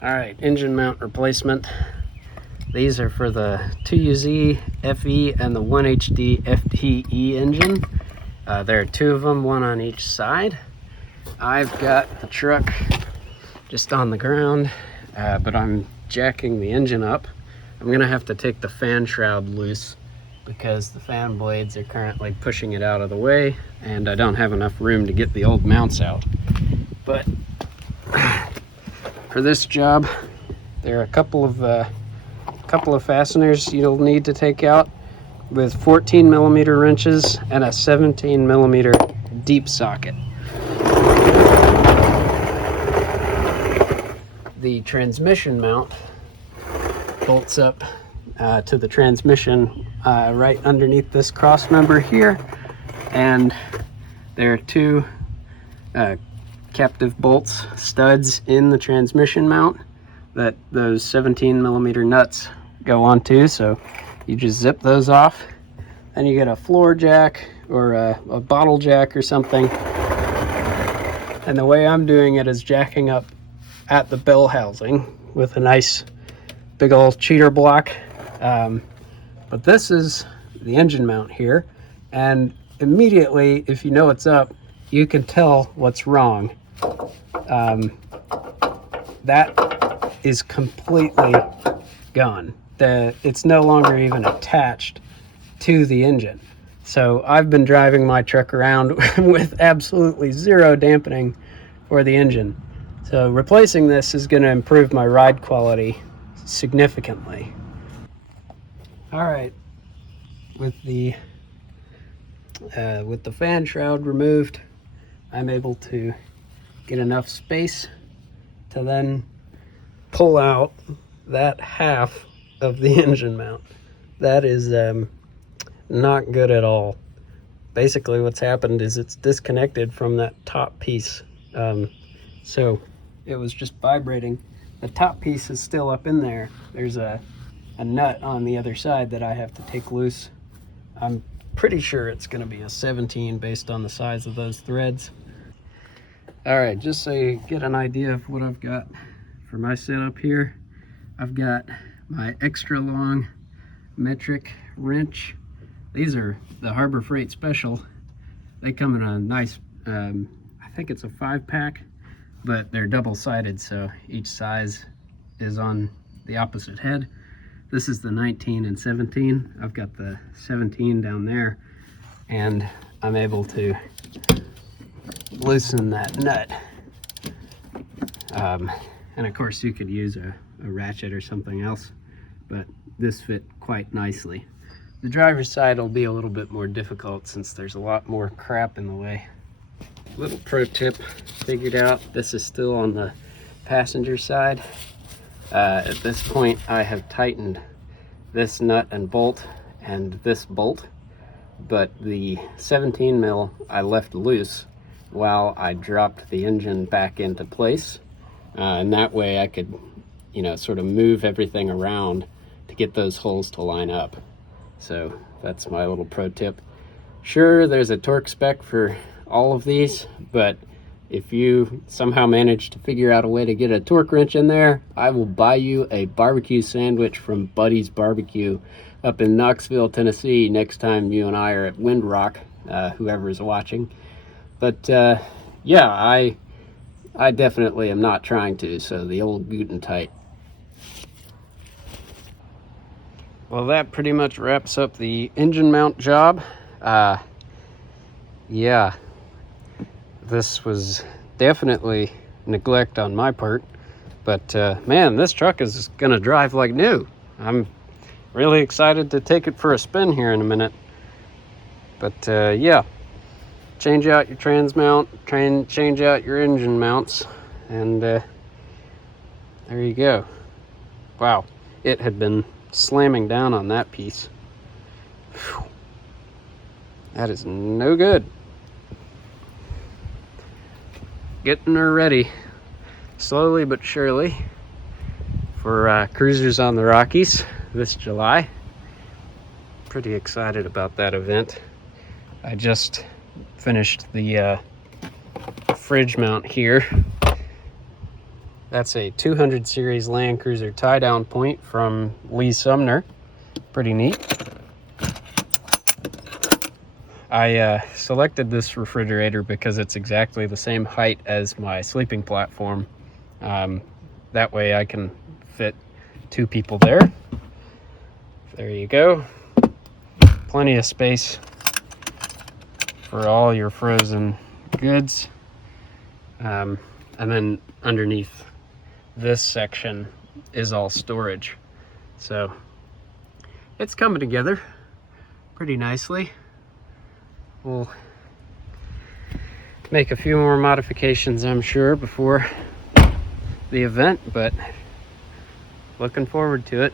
All right, engine mount replacement. These are for the 2UZ FE and the 1HD FTE engine. There are two of them, one on each side. I've got the truck just on the ground, but I'm jacking the engine up. I'm gonna have to take the fan shroud loose because the fan blades are currently pushing it out of the way and I don't have enough room to get the old mounts out. But for this job, there are a couple of fasteners you'll need to take out with 14mm wrenches and a 17mm deep socket. The transmission mount bolts up to the transmission right underneath this cross member here, and there are two captive bolts, studs in the transmission mount that those 17mm nuts go onto, so you just zip those off. Then you get a floor jack or a bottle jack or something, and the way I'm doing it is jacking up at the bell housing with a nice big old cheater block. But this is the engine mount here, and immediately, if you know what's up, you can tell what's wrong. That is completely gone. It's no longer even attached to the engine. So I've been driving my truck around with absolutely zero dampening for the engine. So replacing this is going to improve my ride quality significantly. All right, with the fan shroud removed, I'm able to get enough space to then pull out that half of the engine mount. That is not good at all. Basically what's happened is it's disconnected from that top piece. So it was just vibrating. The top piece is still up in there. There's a nut on the other side that I have to take loose. I'm pretty sure it's going to be a 17 based on the size of those threads. All right, just so you get an idea of what I've got for my setup here, I've got my extra long metric wrench. These are the Harbor Freight Special. They come in a nice, I think it's a 5-pack, but they're double-sided, so each size is on the opposite head. This is the 19 and 17. I've got the 17 down there, and I'm able to loosen that nut. And of course you could use a ratchet or something else, but this fit quite nicely. The driver's side will be a little bit more difficult since there's a lot more crap in the way. Little pro tip figured out, this is still on the passenger side. At this point I have tightened this nut and bolt and this bolt, but the 17mm I left loose while I dropped the engine back into place, and that way I could, sort of move everything around to get those holes to line up. So that's my little pro tip. Sure, there's a torque spec for all of these, but if you somehow manage to figure out a way to get a torque wrench in there, I will buy you a barbecue sandwich from Buddy's Barbecue up in Knoxville, Tennessee, next time you and I are at Windrock, whoever's watching. But yeah, I definitely am not trying to, so the old Guten tight. Well, that pretty much wraps up the engine mount job. Yeah. This was definitely neglect on my part, but man, this truck is gonna drive like new. I'm really excited to take it for a spin here in a minute. But yeah, change out your trans mount, change out your engine mounts, and there you go. Wow, it had been slamming down on that piece. Whew. That is no good. Getting her ready slowly but surely for Cruisers on the Rockies this July. Pretty excited about that event. I just finished the fridge mount here, That's a 200 series Land Cruiser tie-down point from Lee Sumner. Pretty neat. I selected this refrigerator because it's exactly the same height as my sleeping platform. That way I can fit 2 people there. There you go. Plenty of space for all your frozen goods. And then underneath this section is all storage. So it's coming together pretty nicely. We'll make a few more modifications, I'm sure, before the event, but looking forward to it.